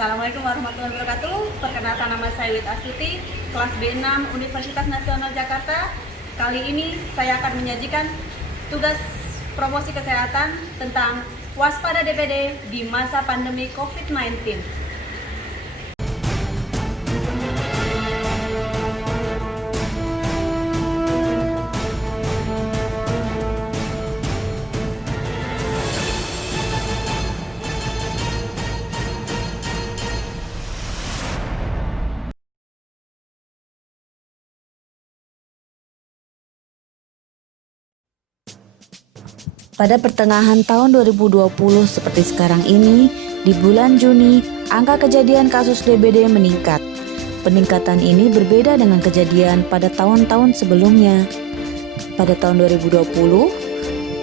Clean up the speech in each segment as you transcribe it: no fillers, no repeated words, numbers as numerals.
Assalamualaikum warahmatullahi wabarakatuh. Perkenalkan, nama saya Wit Astuti, kelas B6 Universitas Nasional Jakarta. Kali ini saya akan menyajikan tugas promosi kesehatan tentang waspada DBD di masa pandemi COVID-19. Pada pertengahan tahun 2020 seperti sekarang ini, di bulan Juni, angka kejadian kasus DBD meningkat. Peningkatan ini berbeda dengan kejadian pada tahun-tahun sebelumnya. Pada tahun 2020,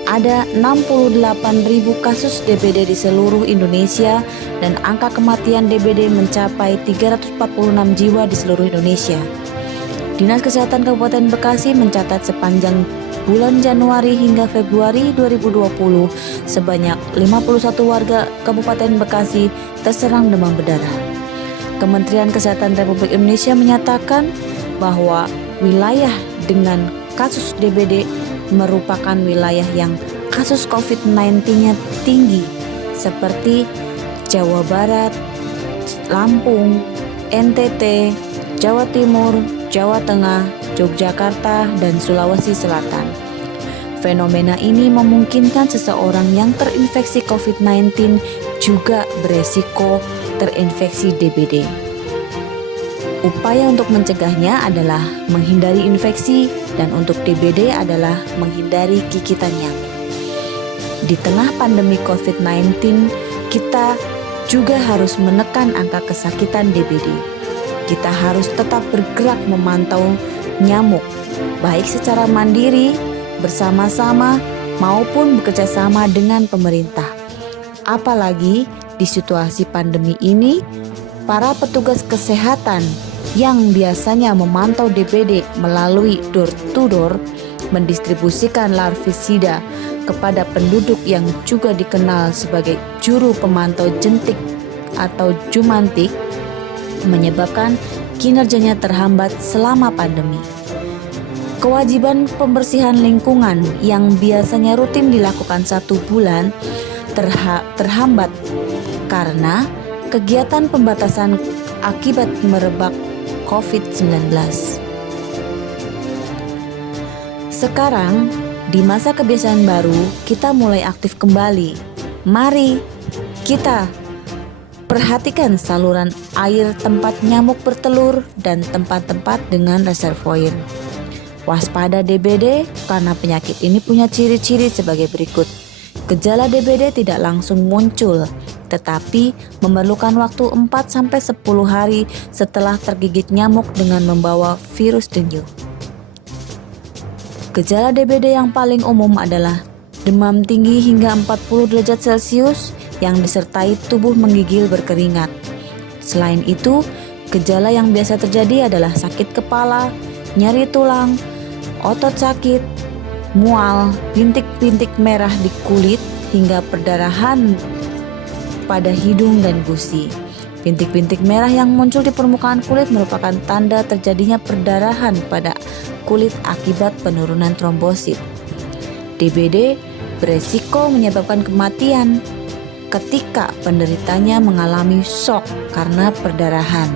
ada 68.000 kasus DBD di seluruh Indonesia dan angka kematian DBD mencapai 346 jiwa di seluruh Indonesia. Dinas Kesehatan Kabupaten Bekasi mencatat sepanjang bulan Januari hingga Februari 2020, sebanyak 51 warga Kabupaten Bekasi terserang demam berdarah. Kementerian Kesehatan Republik Indonesia menyatakan bahwa wilayah dengan kasus DBD merupakan wilayah yang kasus COVID-19-nya tinggi, seperti Jawa Barat, Lampung, NTT, Jawa Timur, Jawa Tengah, Yogyakarta, dan Sulawesi Selatan. Fenomena ini memungkinkan seseorang yang terinfeksi COVID-19 juga beresiko terinfeksi DBD. Upaya untuk mencegahnya adalah menghindari infeksi, dan untuk DBD adalah menghindari gigitan nyamuk. Di tengah pandemi COVID-19, kita juga harus menekan angka kesakitan DBD. Kita harus tetap bergerak memantau nyamuk, baik secara mandiri, bersama-sama, maupun bekerjasama dengan pemerintah. Apalagi di situasi pandemi ini, para petugas kesehatan yang biasanya memantau DBD melalui door-to-door mendistribusikan larvisida kepada penduduk yang juga dikenal sebagai juru pemantau jentik atau jumantik, menyebabkan kinerjanya terhambat selama pandemi. Kewajiban pembersihan lingkungan yang biasanya rutin dilakukan 1 bulan terhambat karena kegiatan pembatasan akibat merebak COVID-19. Sekarang, di masa kebiasaan baru, kita mulai aktif kembali. Mari kita perhatikan saluran air tempat nyamuk bertelur dan tempat-tempat dengan reservoir. Waspada DBD karena penyakit ini punya ciri-ciri sebagai berikut. Gejala DBD tidak langsung muncul, tetapi memerlukan waktu 4-10 hari setelah tergigit nyamuk dengan membawa virus dengue. Gejala DBD yang paling umum adalah demam tinggi hingga 40 derajat Celcius yang disertai tubuh menggigil berkeringat. Selain itu, gejala yang biasa terjadi adalah sakit kepala, nyeri tulang, otot sakit, mual, bintik-bintik merah di kulit, hingga perdarahan pada hidung dan gusi. Bintik-bintik merah yang muncul di permukaan kulit merupakan tanda terjadinya perdarahan pada kulit akibat penurunan trombosit. DBD beresiko menyebabkan kematian ketika penderitanya mengalami shock karena perdarahan.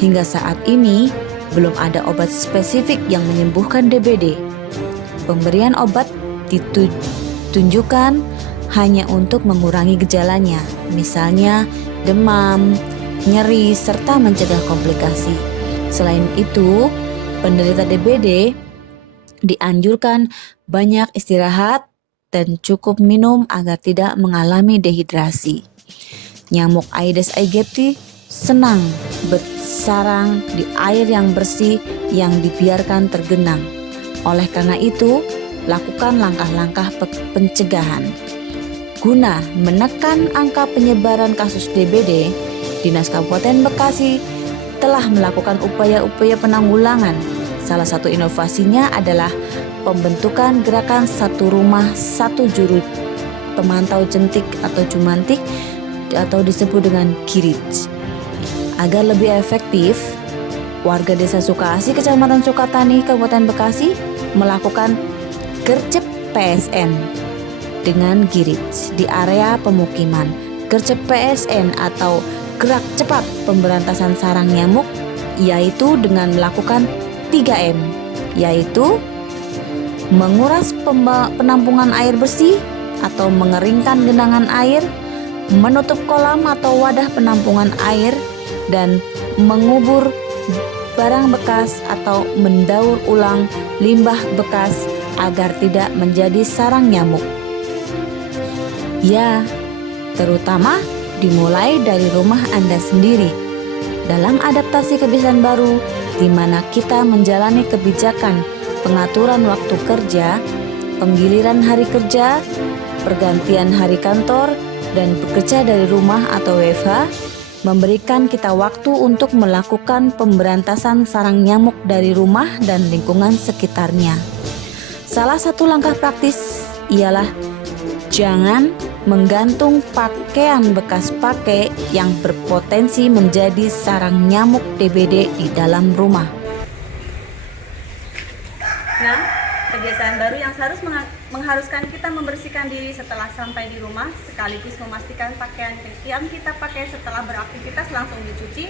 Hingga saat ini, belum ada obat spesifik yang menyembuhkan DBD. Pemberian obat ditunjukkan hanya untuk mengurangi gejalanya, misalnya demam, nyeri, serta mencegah komplikasi. Selain itu, penderita DBD dianjurkan banyak istirahat dan cukup minum agar tidak mengalami dehidrasi. Nyamuk Aedes aegypti senang bersarang di air yang bersih yang dibiarkan tergenang. Oleh karena itu, lakukan langkah-langkah pencegahan. Guna menekan angka penyebaran kasus DBD, Dinas Kabupaten Bekasi telah melakukan upaya-upaya penanggulangan. Salah satu inovasinya adalah pembentukan gerakan 1 rumah 1 juru pemantau jentik atau jumantik atau disebut dengan kirij. Agar lebih efektif, warga Desa Sukasih, Kecamatan Sukatani, Kabupaten Bekasi melakukan gercep PSN dengan kirij di area pemukiman. Gercep PSN atau gerak cepat pemberantasan sarang nyamuk yaitu dengan melakukan 3M, yaitu menguras penampungan air bersih atau mengeringkan genangan air, menutup kolam atau wadah penampungan air, dan mengubur barang bekas atau mendaur ulang limbah bekas agar tidak menjadi sarang nyamuk. Ya, terutama dimulai dari rumah Anda sendiri. Dalam adaptasi kebiasaan baru, di mana kita menjalani kebijakan pengaturan waktu kerja, penggiliran hari kerja, pergantian hari kantor, dan bekerja dari rumah atau WFH, memberikan kita waktu untuk melakukan pemberantasan sarang nyamuk dari rumah dan lingkungan sekitarnya. Salah satu langkah praktis ialah jangan menggantung pakaian bekas pakai yang berpotensi menjadi sarang nyamuk DBD di dalam rumah. Nah, kebiasaan baru yang harus mengharuskan kita membersihkan diri setelah sampai di rumah, sekaligus memastikan pakaian yang kita pakai setelah beraktivitas langsung dicuci,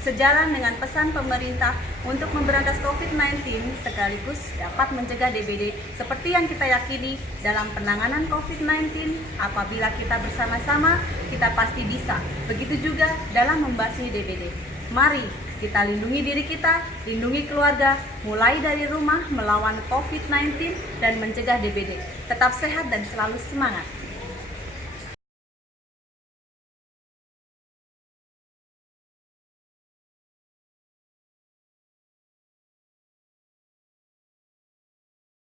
sejalan dengan pesan pemerintah untuk memberantas COVID-19 sekaligus dapat mencegah DBD seperti yang kita yakini dalam penanganan COVID-19. Apabila kita bersama-sama, kita pasti bisa. Begitu juga dalam membasmi DBD. Mari kita lindungi diri kita, lindungi keluarga, mulai dari rumah melawan COVID-19 dan mencegah DBD. Tetap sehat dan selalu semangat.